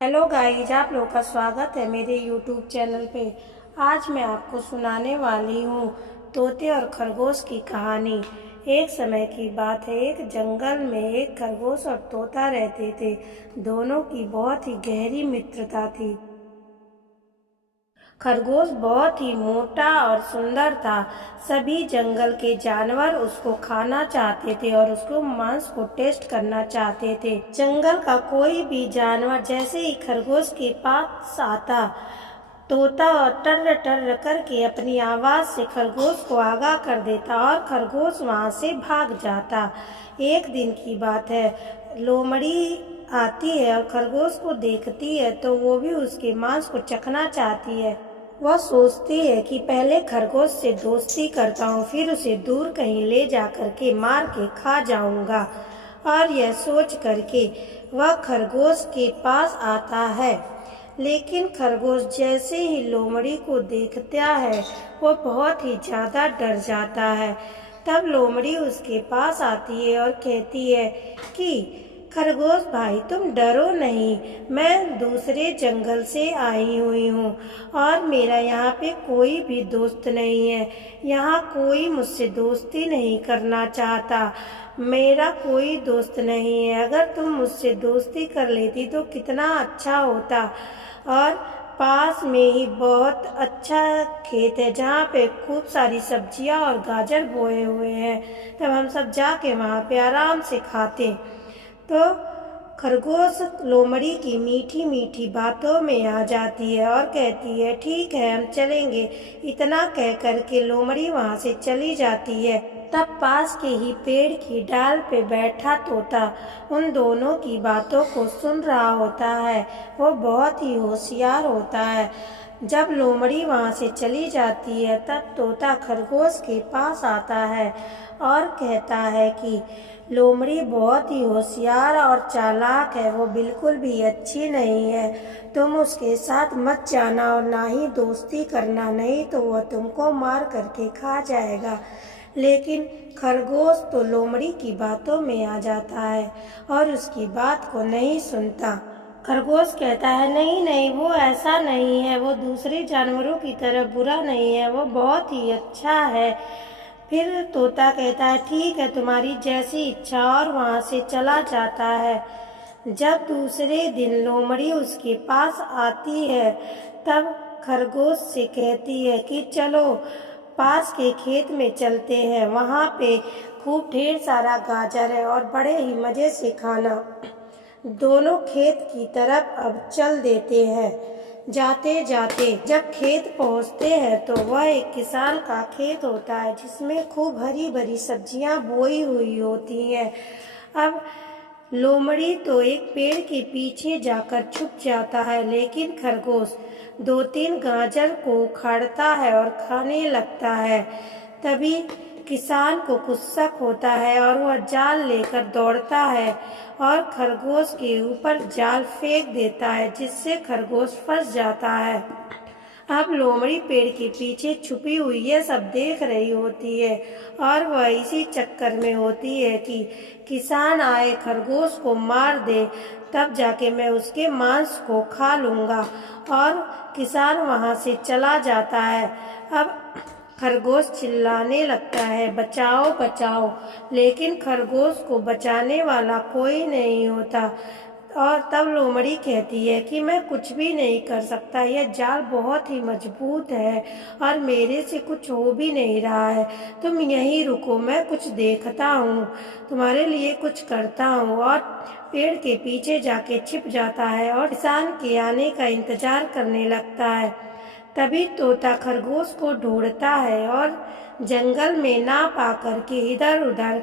Hello guys, आप लोगों का स्वागत है मेरे यूट्यूब चैनल पे। आज मैं आपको सुनाने वाली हूँ तोते और खरगोश की कहानी। एक समय की बात है, एक जंगल में एक खरगोश और तोता रहते थे। दोनों की बहुत ही गहरी मित्रता थी। खरगोश बहुत ही मोटा और सुंदर था। सभी जंगल के जानवर उसको खाना चाहते थे और उसको मांस को टेस्ट करना चाहते थे। जंगल का कोई भी जानवर जैसे ही खरगोश के पास आता, तोता टर टर करके अपनी आवाज से खरगोश को आगाह कर देता और खरगोश वहां से भाग जाता। एक दिन की बात है, लोमड़ी आती है और खरगोश को देखती है तो वो भी उसके मांस को चखना चाहती है। वह सोचती है कि पहले खरगोश से दोस्ती करता हूँ, फिर उसे दूर कहीं ले जा करके मार के खा जाऊंगा। और यह सोच करके वह खरगोश के पास आता है। लेकिन खरगोश जैसे ही लोमड़ी को देखता है, वो बहुत ही ज्यादा डर जाता है। तब लोमड़ी उसके पास आती है और कहती है कि खरगोश भाई, तुम डरो नहीं, मैं दूसरे जंगल से आई हुई हूँ और मेरा यहाँ पे कोई भी दोस्त नहीं है। यहाँ कोई मुझसे दोस्ती नहीं करना चाहता। मेरा कोई दोस्त नहीं है। अगर तुम मुझसे दोस्ती कर लेती तो कितना अच्छा होता। और पास में ही बहुत अच्छा खेत है जहाँ पे खूब सारी सब्जियाँ और गाजर बोए हुए हैं। तब हम सब जाके वहाँ पे आराम से खाते। तो खरगोश लोमड़ी की मीठी मीठी बातों में आ जाती है और कहती है ठीक है, हम चलेंगे। इतना कह कर के लोमड़ी वहाँ से चली जाती है। तब पास के ही पेड़ की डाल पे बैठा तोता उन दोनों की बातों को सुन रहा होता है। वो बहुत ही होशियार होता है। जब लोमड़ी वहाँ से चली जाती है तब तोता खरगोश के पास आता है और कहता है कि लोमड़ी बहुत ही होशियार और चालाक है, वो बिल्कुल भी अच्छी नहीं है। तुम उसके साथ मत जाना और ना ही दोस्ती करना, नहीं तो वह तुमको मार करके खा जाएगा। लेकिन खरगोश तो लोमड़ी की बातों में आ जाता है और उसकी बात को नहीं सुनता। खरगोश कहता है नहीं नहीं, वो ऐसा नहीं है, वो दूसरे जानवरों की तरह बुरा नहीं है, वो बहुत ही अच्छा है। फिर तोता कहता है ठीक है, तुम्हारी जैसी इच्छा, और वहां से चला जाता है। जब दूसरे दिन लोमड़ी उसके पास आती है तब खरगोश से कहती है कि चलो पास के खेत में चलते हैं, वहां पे खूब ढेर सारा गाजर है और बड़े ही मजे से खाना। दोनों खेत की तरफ अब चल देते हैं। जाते जाते जब खेत पहुंचते हैं तो वह एक किसान का खेत होता है जिसमें खूब हरी भरी सब्जियां बोई हुई होती हैं। अब लोमड़ी तो एक पेड़ के पीछे जाकर छुप जाता है, लेकिन खरगोश दो तीन गाजर को उखाड़ता है और खाने लगता है। तभी किसान को कुछ शक होता है और वह जाल लेकर दौड़ता है और खरगोश के ऊपर जाल फेंक देता है, जिससे खरगोश फंस जाता है। अब लोमड़ी पेड़ के पीछे छुपी हुई ये सब देख रही होती है और वह इसी चक्कर में होती है कि किसान आए खरगोश को मार दे, तब जाके मैं उसके मांस को खा लूंगा। और किसान वहां से चला जाता है। अब खरगोश चिल्लाने लगता है बचाओ बचाओ, लेकिन खरगोश को बचाने वाला कोई नहीं होता। और तब लोमड़ी कहती है कि मैं कुछ भी नहीं कर सकता, यह जाल बहुत ही मजबूत है और मेरे से कुछ हो भी नहीं रहा है। तुम यहीं रुको, मैं कुछ देखता हूँ, तुम्हारे लिए कुछ करता हूँ। और पेड़ के पीछे जाके छिप जाता है और किसान के आने का इंतजार करने लगता है। तभी तोता खरगोश को ढूंढता है और जंगल में ना पा करके इधर उधर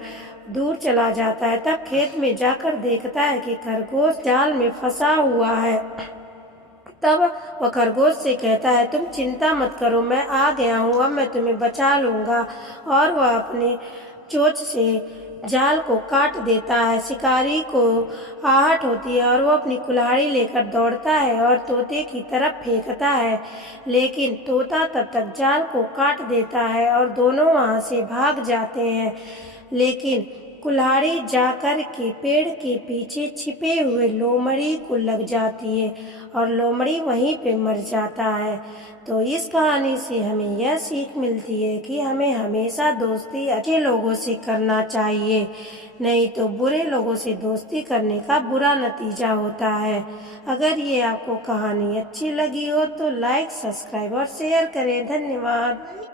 दूर चला जाता है। तब खेत में जाकर देखता है कि खरगोश जाल में फंसा हुआ है। तब वह खरगोश से कहता है तुम चिंता मत करो, मैं आ गया हूँ, अब मैं तुम्हें बचा लूंगा। और वह अपने चोंच से जाल को काट देता है। शिकारी को आहट होती है और वो अपनी कुल्हाड़ी लेकर दौड़ता है और तोते की तरफ फेंकता है, लेकिन तोता तब तक जाल को काट देता है और दोनों वहां से भाग जाते हैं। लेकिन कुल्हाड़ी जाकर के पेड़ के पीछे छिपे हुए लोमड़ी को लग जाती है और लोमड़ी वहीं पे मर जाता है। तो इस कहानी से हमें यह सीख मिलती है कि हमें हमेशा दोस्ती अच्छे लोगों से करना चाहिए, नहीं तो बुरे लोगों से दोस्ती करने का बुरा नतीजा होता है। अगर ये आपको कहानी अच्छी लगी हो तो लाइक, सब्सक्राइब और शेयर करें। धन्यवाद।